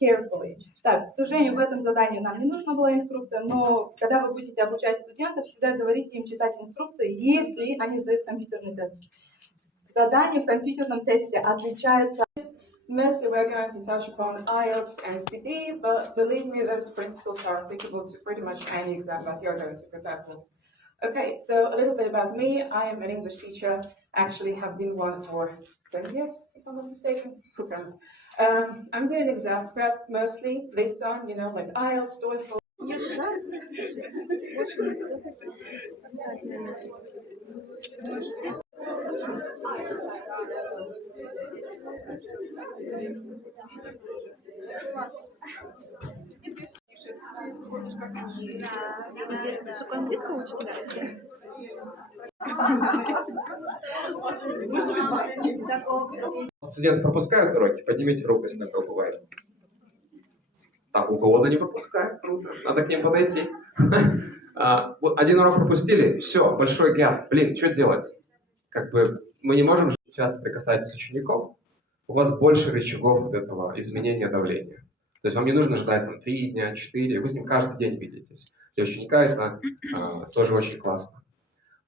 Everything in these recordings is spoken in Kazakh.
Carefully. Так, к сожалению, в этом задании нам не нужна была инструкция, но когда вы будете обучать студентов, всегда говорите им читать инструкции, если они сдают компьютерный тест. Задание в компьютерном тесте отличается. Mostly we're going to touch upon IELTS and CP, but believe me, those principles are applicable to pretty much any exam that you're going to prepare for. Okay, so a little bit about me. I am an English teacher, actually have been one for 10 years, if I'm not mistaken. I'm doing exam prep mostly based on, like IELTS, TOEFL. Интересно, столько английского учителя России? Студенты пропускают уроки? Поднимите руку, если такое бывает. Так, у кого-то не пропускают. Круто. Надо к ним подойти. Вот один урок пропустили, все, большой гэп. Блин, что делать? Мы не можем сейчас прикасаться с учеником. У вас больше рычагов вот этого изменения давления. То есть вам не нужно ждать 3 дня, 4, вы с ним каждый день видитесь. Для ученика это тоже очень классно.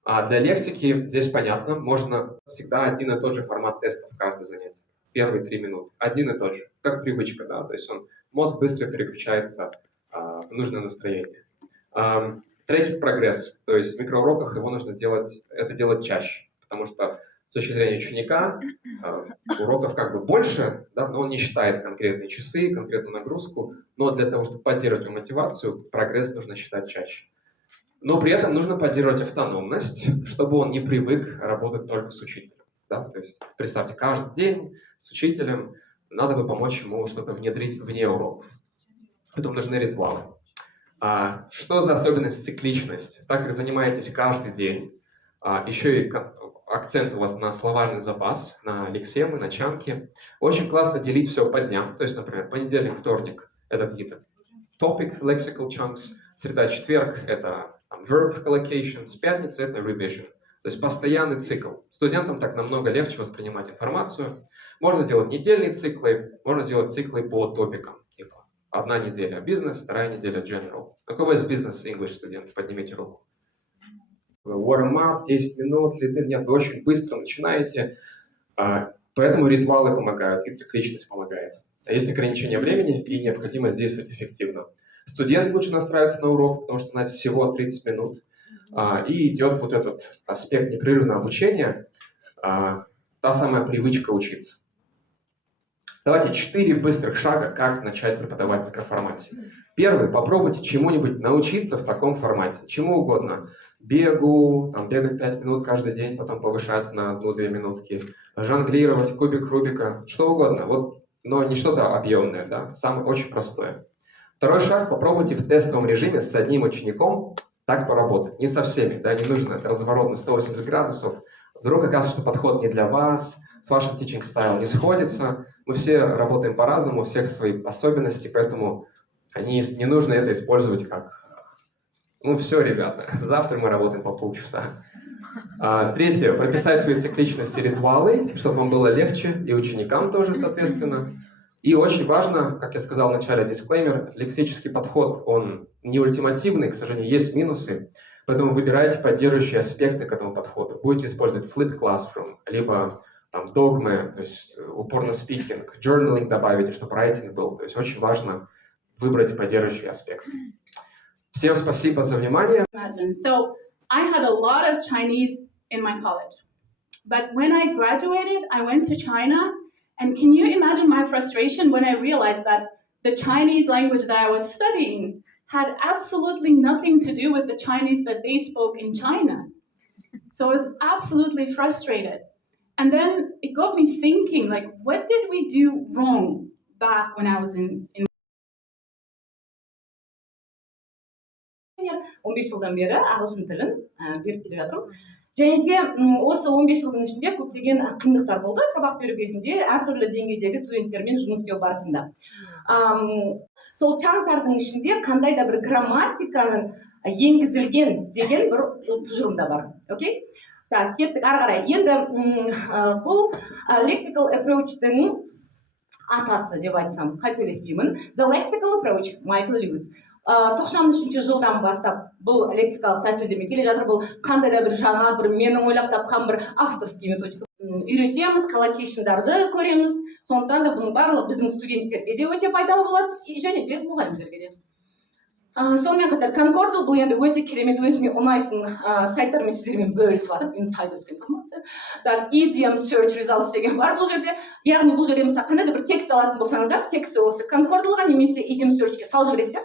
А для лексики здесь понятно, можно всегда один и тот же формат тестов каждое занятие. Первые 3 минуты. Один и тот же, как привычка, да, то есть мозг быстро переключается в нужное настроение. Трекинг прогресс, то есть в микроуроках его нужно делать чаще, потому что с точки зрения ученика уроков больше, да, но он не считает конкретные часы, конкретную нагрузку, но для того, чтобы поддерживать мотивацию, прогресс нужно считать чаще. Но при этом нужно поддерживать автономность, чтобы он не привык работать только с учителем. Да? То есть представьте, каждый день с учителем надо бы помочь ему что-то внедрить вне уроков. Поэтому нужны ритуалы. Что за особенность цикличность? Так как занимаетесь каждый день, еще и акцент у вас на словарный запас, на лексемы, на чанки. Очень классно делить все по дням. То есть, например, понедельник, вторник – это какие-то topic lexical chunks, среда, четверг – это verb collocations, пятница – это revision. То есть постоянный цикл. Студентам так намного легче воспринимать информацию. Можно делать недельные циклы, можно делать циклы по топикам. Типа 1 неделя бизнес, 2 неделя general. Какой у вас бизнес English студент? Поднимите руку. Warm-up, 10 минут, нет, вы очень быстро начинаете, поэтому ритуалы помогают, и цикличность помогает. А есть ограничение времени и необходимость действовать эффективно. Студент лучше настраивается на урок, потому что на всего 30 минут, и идет вот этот аспект непрерывного обучения, та самая привычка учиться. Давайте 4 быстрых шага, как начать преподавать в микроформате. Первый, попробуйте чему-нибудь научиться в таком формате, чему угодно. Бегу, бегать 5 минут каждый день, потом повышать на 1-2 минутки, жонглировать, кубик Рубика, что угодно, но не что-то объемное, да, самое очень простое. Второй шаг, попробуйте в тестовом режиме с одним учеником так поработать, не со всеми, да, не нужно это разворот на 180 градусов, вдруг оказывается, что подход не для вас, с вашим teaching style не сходится, мы все работаем по-разному, у всех свои особенности, поэтому не нужно это использовать как все, ребята, завтра мы работаем по полчаса. Третье, прописать свои цикличности, ритуалы, чтобы вам было легче, и ученикам тоже, соответственно. И очень важно, как я сказал в начале, дисклеймер, лексический подход, он не ультимативный, к сожалению, есть минусы, поэтому выбирайте поддерживающие аспекты к этому подходу. Будете использовать flipped classroom, либо догмы, то есть упор на speaking, journaling добавите, чтобы writing был, то есть очень важно выбрать поддерживающий аспект. Всем спасибо за внимание. So I had a lot of Chinese in my college, but when I graduated, I went to China, and can you imagine my frustration when I realized that the Chinese language that I was studying had absolutely nothing to do with the Chinese that they spoke in China. So I was absolutely frustrated. And then it got me thinking, like, what did we do wrong back when I was in 15 жылдан бері ағылшын тілін беріп келе жатырмын. Және де осы 15 жылдың ішінде көптеген қиындықтар болды. Сабақ беру кезінде әртүрлі деңгейдегі студенттермен жұмыс істеу барысында. Сол чанктардың ішінде қандай да бір грамматиканың енгізілген деген бір тұжырым да бар. Окей? Так, кеттік ары қарай. Енді бұл lexical approach-тың атасы деп айтсам қателеспеймін. The Lexical Approach, Майкл Льюис. 93 жылдан бастап бұл лексикалық тәсілдеме келе жатыр. Бұл қандай да бір жаңа бір менің ойлап тапқан бір авторский методика. Үйретеміз, коллокейшндарды көреміз. Сондықтан да бұның барлығы біздің студенттерге де өте пайдалы болады, және де мұғалімдерге де. Сонымен қатар Concordle бұл енді өте керемет, өзіме ұнайтын сайттармен сіздермен бөлісіп жатып, инсайдерс информация. Idiom search results деген бар бұл жерде. Яғни бұл жерде мысалы қандай да бір текст алатын болсаңыздар, тексті осы Concordleға немесе Idiom searchке салып жібересіздер.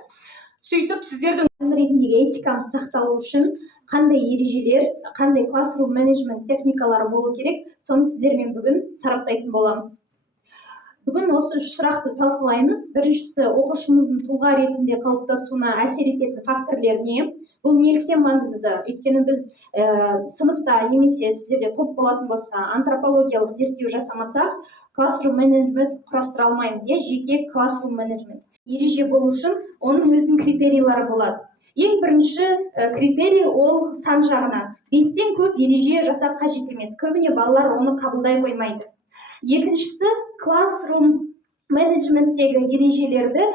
Сөйтіп сіздердің ретіндегі этикамыз сақталу үшін қандай ережелер, қандай классрум менеджмент техникалары болу керек, соны сіздермен бүгін сараптайтын боламыз. Бүгін осы үш сұрақты талқылаймыз. Біріншісі, оқушымыздың тұлға ретінде қалыптасуына әсер ететін факторлер не? Бұл неліктен маңызды? Өйткені біз сыныпта немесе сіздерде топ болатын болса, антропологиялық зерттеу жасамасақ, классрум менеджмент құрастыра алмаймыз, жеке классрум менеджмент. Ереже болу үшін оның өзінің критерийлары болады. Ең бірінші критерий ол сан жағынан. 5-тен көп ереже жасап қажет емес. Көбіне балалар оны қабылдай қоймайды. Екіншісі, классрум менеджменттегі ережелерді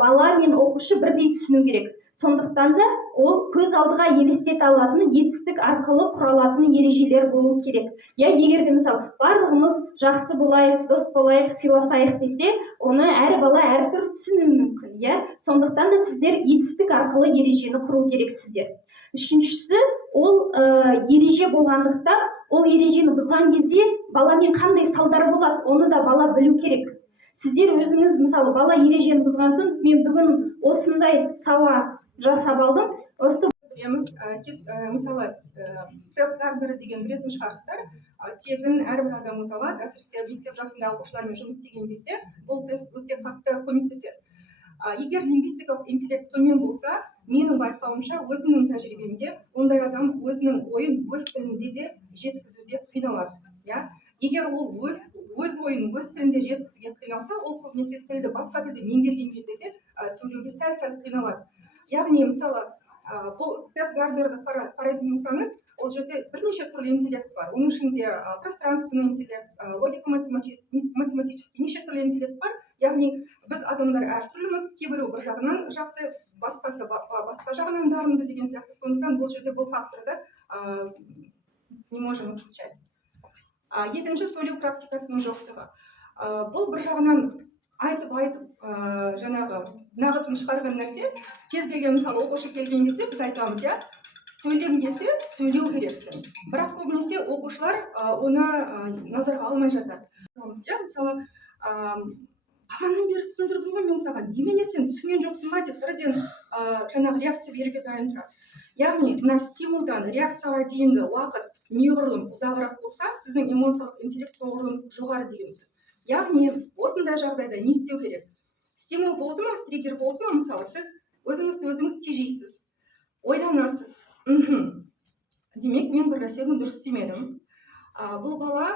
бала мен оқушы бірдей түсіну керек. Сондықтан да ол көз алдыға елестете алатын, етістік арқылы құралатын ережелер болу керек. Егер де мысалы барлығымыз жақсы болайық, дос болайық, сыйласайық десе, оны әр бала әртүрлі түсінуі мүмкін. Сондықтан да сіздер етістік арқылы ережені құру керексіздер. Үшіншісі, ол ереже болғандықтан, ол ережені бұзған кезде баламен қандай салдар болады, оны да бала білу керек. Сіздер өзіңіз мысалы бала ережені бұзған соң, мен бүгін осындай сала жасап алдым. Осы білеміз, мысалы, тест-тағдыры деген білетін шығарсыздар, тегін әрбір адам өталады, әсіресе мектеп жасындағы оқушылармен жұмыс істеген кезде бұл тест өте қатты көмектеседі. Егер лингвистикалық интеллект төмен болса, менің байқауымша, өзімнің тәжірибемде, ондай адам өзінің ойын өз тілінде де жеткізуде қиналады. Егер ол өз ойын өз тілінде жеткізуге қиналса, ол көбінесе тілді басқа тілде меңгерген кезде де сөйлеуге сәл қиналады. Яғни, мысалы, бұл тест-гардерді қарайтын болсаңыз, ол жерде бірнеше түрлі интеллект бар. Оның ішінде пространственный интеллект, логико-математический неше түрлі интеллект бар. Яғни, біз адамдар әртүрліміз, кейбірі бір жағынан жақсы, басқасы басқа жағынан дарынды деген сияқты. Сондықтан бұл жерде бұл факторды не можем исключать. Екінші, сөйлеу практикасының жоқтығы. Бұл бір жағынан айтып, жаңағы нағызын шығарған нәрсе, кез келген мысалы оқушы келген кезде біз айтамыз, сөйлем келсе, сөйлеу керексің. Бірақ көбінесе оқушылар оны назарға алмай жатады. Мысалы, бағанадан бері түсіндірдім ғой мен саған, немене сен түсінген жоқсың ба деп бірден жаңағы реакция беруге дайын тұрады. Яғни, мына стимулдан реакцияға дейінгі уақыт неғұрлым ұзағырақ болса, сіздің эмоциялық интеллект соғұрлым жоғары деген сөз. Яғни, осындай жағдайда не істеу керек? Стимул болды ма, триггер болды ма, мысалы, сіз өзіңіз тежейсіз, ойланасыз. Демек, мен бір нәрсені дұрыс істемедім. Бұл бала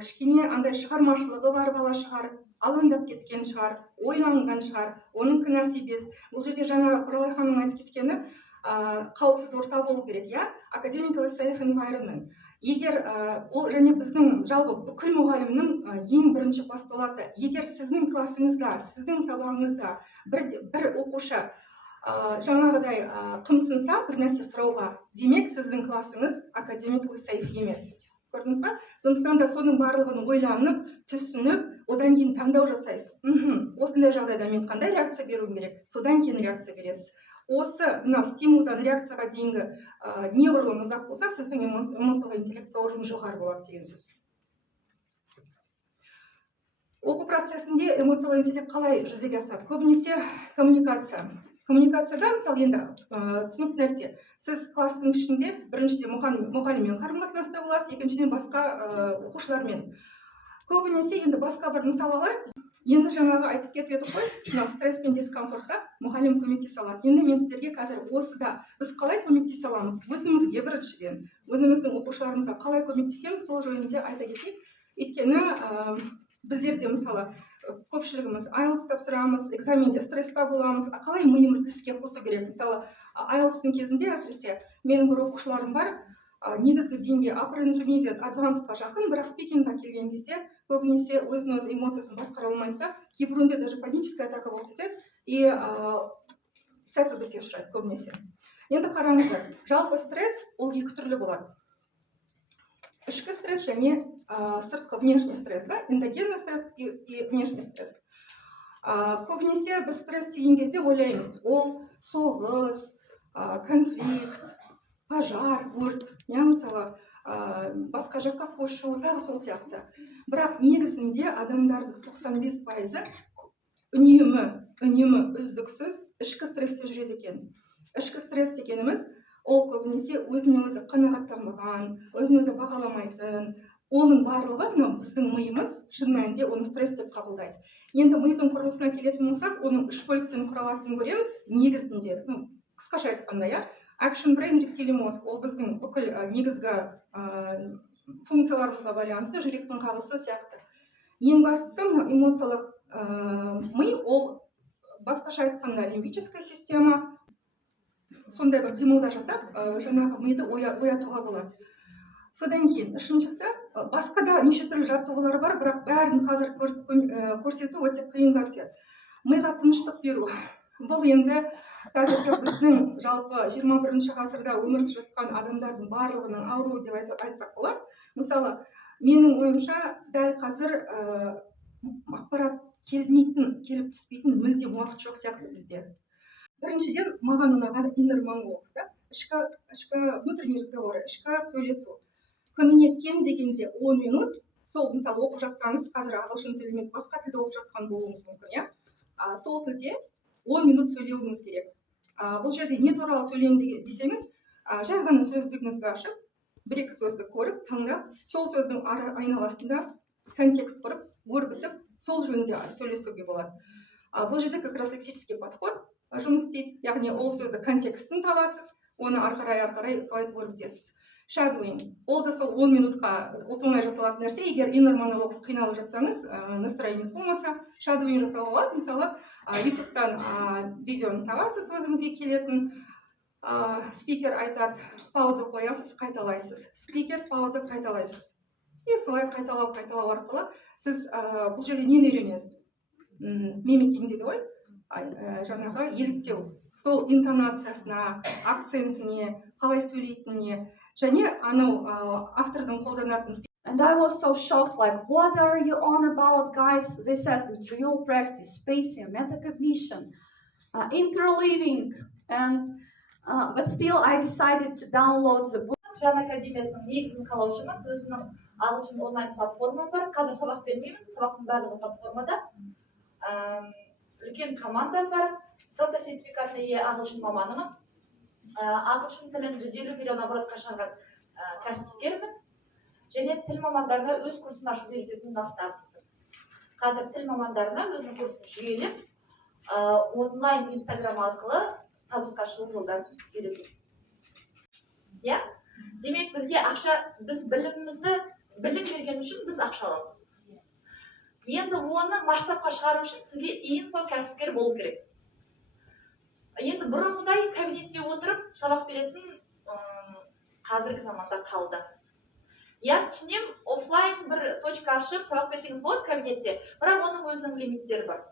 кішкене андай шығармашылығы бар бала шығар, алаңдап кеткен шығар, ойланған шығар, оның кінәсі емес. Бұл жерде жаңа Құралай ханым айтып кеткені, қауіпсіз орта болу керек, academically safe environment. Егер ол және біздің жалпы бүкіл мұғалімнің ең бірінші постулаты, егер сіздің классыңызда, сіздің сабағыңызда бір оқушы жаңағыдай қымсынса, бір нәрсе сұрауға, демек сіздің классыңыз academically safe емес. Көрдіңіз ба? Сондықтан да соның барлығын ойланып, түсініп, одан кейін таңдау жасайсыз. Осындай жағдайда мен қандай реакция беруім керек? Содан кейін реакция бересіз. Осы стимулдан реакцияға дейінгі неғұрлым ұзақ болса, сіздің эмоциялық интеллект соғұрлым жоғары болады деген сөз. Оқу процесінде эмоциялық интеллект қалай жүзеге асады? Көбінесе коммуникация. Коммуникацияда, мысалы, енді түсінікті нәрсе. Сіз класстың ішінде біріншіден мұғаліммен қарым-қатынаста боласыз, екіншіден басқа оқушылармен. Көбінесе енді басқа бір мысал алайық. Енді жаңағы айтып кетіп едік қой, стресс пен дискомфортта мұғалім көмектесе алады. Енді мен сіздерге қазір осыда біз қалай көмектесе аламыз? Өзімізге біріншіден, өзіміздің оқушыларымызға қалай көмектесеміз, сол жөнінде айта кетейік. Өйткені біздерде мысалы көпшілігіміз IELTS тапсырамыз, экзаменде стрессте боламыз, қалай миымызды іске қосу керек? Мысалы, IELTS-тың кезінде әсіресе менің бір оқушыларым бар, негізгі деңгей upper intermediate advancedқа жақын, бірақ спикингқа келген кезде көбінесе өзін өзі эмоциясын басқара алмайды да, кейбіреуінде даже паническая атака болып кетеді и сәтсіздікке ұшырайды көбінесе. Енді қараңыздар, жалпы стресс ол екі түрлі болады. Ішкі стресс және сыртқы внешний стресс, да? Эндогенный стресс и внешний стресс. Көбінесе біз стресс деген кезде ойлаймыз, ол соғыс, конфликт, пожар, өрт, мысалы басқа жаққа көшу, тағы сол сияқты. Бірақ негізінде адамдардың 95% үнемі үздіксіз ішкі стрессте жүреді екен. Ішкі стресс дегеніміз ол көбінесе өзіне өзі қанағаттанбаған, өзін өзі бағаламайтын, оның барлығы біздің миымыз шын мәнінде оны стресс деп қабылдайды. Енді мидың құрылысына келетін болсақ, оның 3 бөліктен құралатынын көреміз. Негізінде, қысқаша айтқанда, action brain, рептилий мозг, ол біздің бүкіл негізгі функцияларымызға байланысты, жүректің қағысы сияқты. Ең бастысы эмоциялық ми, ол басқаша айтқанда лимбическая система, сондай бір қимылдар жасап, жаңағы миды оятуға болады. Содан кейін үшіншісі, басқа да неше түрлі жаттығулар бар, бірақ бәрін қазір көрсету өте қиынға түседі. Миға тыныштық беру. Бұл енді қазіргі біздің жалпы 21 ғасырда өмір сүріп жатқан адамдардың барлығының ауруы деп айтсақ болады. Мысалы, менің ойымша дәл қазір ақпарат келіп түспейтін мүлдем уақыт жоқ сияқты бізде. Біріншіден, маған ұнаған inner monologue, да? Ішкі внутренний разговор, ішкі сөйлесу. Күніне кем дегенде 10 минут, сол мысалы оқып жатсаңыз, қазір ағылшын тілі емес басқа тілде оқып жатқан болуыңыз мүмкін, иә? Сол тілде 10 минут сөйлеуіңіз керек. Бұл жерде не туралы сөйлеймін десеңіз, жай ғана сөздігіңізді ашып, бір-екі сөзді көріп, таңдап, сол сөздің айналасында контекст құрып, өрбітіп, сол жөнінде сөйлесуге болады. Бұл жерде как раз лексический подход жұмыс істейді, яғни ол сөзді контекстін табасыз, оны арқарай солай өрбітесіз. Shadowing. Ол да сол 10 минутқа оп-оңай жасалатын нәрсе. Егер inner monologue қиналып жатсаңыз, настроениеңіз болмаса, shadowing жасауға болады. Мысалы, YouTube-тан видеоны табасыз, өзіңізге келетін. Спикер айтады, пауза қоясыз, қайталайсыз. Спикер, пауза, қайталайсыз. И солай қайталау арқылы сіз бұл жерде нені үйренесіз? Мимикинг дейді ғой, жаңағы еліктеу. Сол интонациясына, акцентіне, қалай сөйлейтініне, және анау автордың қолданатын. And I was so shocked, like, what are you on about, guys? They said with real practice, spacing, metacognition, interleaving, and but still I decided to download the book. Жан академиясының негізін қалаушымын, өзімнің ағылшын онлайн платформам бар. Қазір сабақ бермеймін, сабақтың барлығы платформада. Үлкен командам бар. Сата сертификатына ие ағылшын маманымын. Ағылшын тілін 150 миллион оборотқа шығарған кәсіпкермін. Және тіл мамандарына өз курсын ашып үйрететін наставникпін. Қазір тіл мамандарына өзінің курсын жүйелеп, онлайн Instagram арқылы табысқа шығу жолдарын үйретемін. Я? Демек бізге ақша, біз білім берген үшін біз ақша аламыз. Енді оны масштабқа шығару үшін сізге инфо кәсіпкер болу керек. Енді бұрынғыдай кабинетте отырып сабақ беретін қазіргі заманда қалды. Я түсінем, офлайн бір точка ашып сабақ берсеңіз болады кабинетте, бірақ оның өзінің лимиттері бар.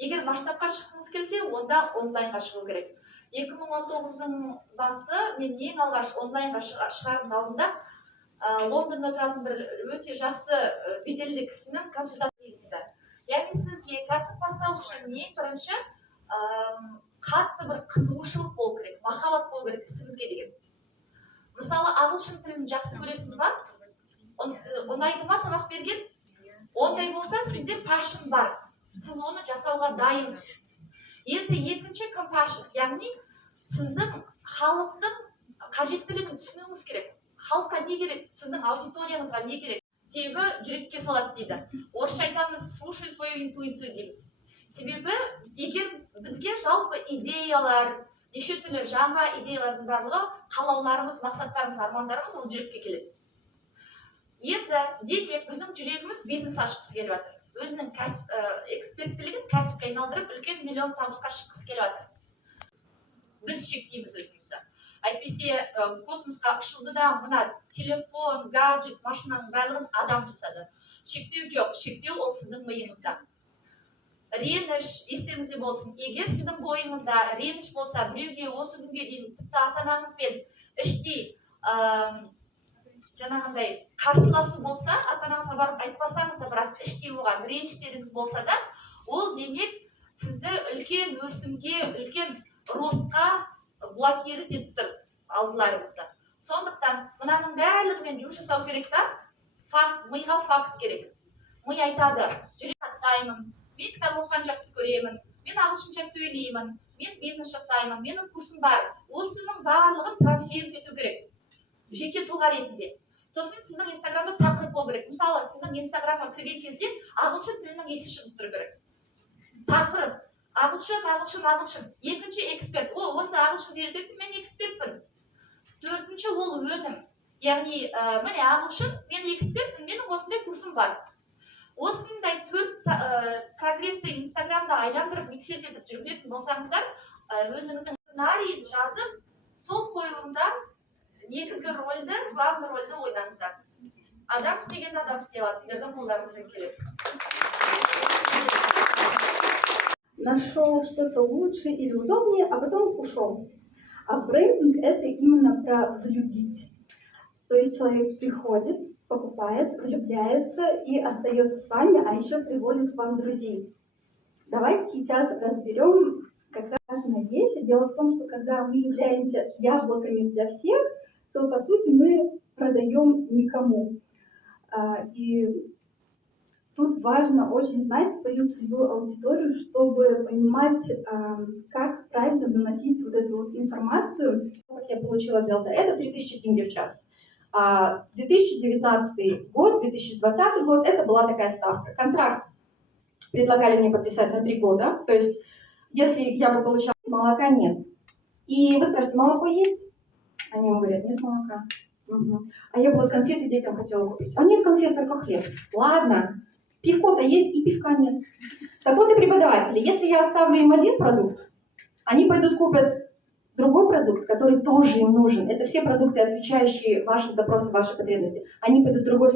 Егер масштабқа шыққыңыз келсе, онда онлайнға шығу керек. 2019-ның басы мен ең алғаш онлайнға шығардың алдында Лондонда тұратын бір өте жақсы беделді кісінің консультациясында. Яғни сізге кәсіп бастау үшін ең бірінші қатты бір қызығушылық болу керек, махаббат болу керек ісіңізге деген. Мысалы, ағылшын тілін жақсы көресіз ба? Ұнайды ма сабақ берген? Ондай болса, сізде passion бар. Сіз оны жасауға дайынсыз. Енді екінші compassion, яғни сіздің халықтың қажеттілігін түсінуіңіз керек. Халыққа не керек? Сіздің аудиторияңызға не керек? Себебі жүрекке салады дейді. Орысша айтамыз, слушай свою интуицию дейміз. Себебі егер бізге жалпы идеялар, неше түрлі жаңа идеялардың барлығы қалауларымыз, мақсаттарымыз, армандарымыз ол жүрекке келеді. Енді демек біздің жүрегіміз бизнес ашқысы келіп жатыр. Өзінің эксперттілігін кәсіпке айналдырып, үлкен миллион табысқа шыққысы келіп жатыр. Біз шектейміз өзімізді. әйтпесе космосқа ұшуды да мына телефон, гаджет, машинаның барлығын адам жасады. Шектеу жоқ, шектеу ол сіздің миыңызда. Реніш, естеріңізде болсын, егер сіздің бойыңызда реніш болса, біреуге осы күнге дейін тіпті ата-анаңызбен іштей жаңағындай қарсыласу болса, ата-анаңызға барып айтпасаңыз да, бірақ іштей оған реніштеріңіз болса да, ол демек сізді үлкен өсімге, үлкен ростқа блокировать етіп тұр алдыларыңызда. Сондықтан мынаның барлығымен жұмыс жасау керек та, миға факт керек. Ми айтады, жүрек аттаймын, мен кітап оқыған жақсы көремін, мен ағылшынша сөйлеймін, мен бизнес жасаймын, менің курсым бар. Осының барлығын трансферт ету керек. Жеке тұлға ретінде. Сосын сіздің инстаграмда тақырып болу керек. Мысалы, сіздің инстаграмға кірген кезде ағылшын тілінің есі шығып тұру керек. Тақырып ағылшын. Екінші эксперт. Ол осы ағылшын үйрететін, мен экспертпін. Төртінші ол өнім. Яғни, міне ағылшын, мен экспертпін, менің осындай курсым бар. Осындай 4 прогресті инстаграмда айландырып, миксерт етіп жүргізетін болсаңыздар, өзіңіздің сценарийін жазып, сол қойылымда негізгі рөлді, главный рөлді ойнаңыздар. Адам істегенді адам істей алады, сіздердің қолдарыңыздан келеді. Нашел что-то лучше или удобнее, а потом ушел. А брендинг — это именно про влюбить. То есть человек приходит, покупает, влюбляется и остается с вами, а еще приводит к вам друзей. Давайте сейчас разберем, какая важная вещь. Дело в том, что когда мы являемся яблоками для всех, то по сути мы продаем никому. И тут важно очень знать свою целевую аудиторию, чтобы понимать, как правильно доносить вот эту вот информацию. Как я получила дело, это 3000 тенге в час. 2019 год, 2020 год, это была такая ставка. Контракт предлагали мне подписать на 3 года. То есть, если я бы получала, молока нет. И вы спрашиваете, молоко есть? Они вам говорят, нет молока. Угу. А я бы вот конфеты детям хотела купить. А нет конфет, только хлеб. Ладно, пивко-то есть и пивка нет. Так вот и преподаватели. Если я оставлю им один продукт, они пойдут купят другой продукт, который тоже им нужен. Это все продукты, отвечающие вашим запросам, вашей потребности. Они пойдут в другой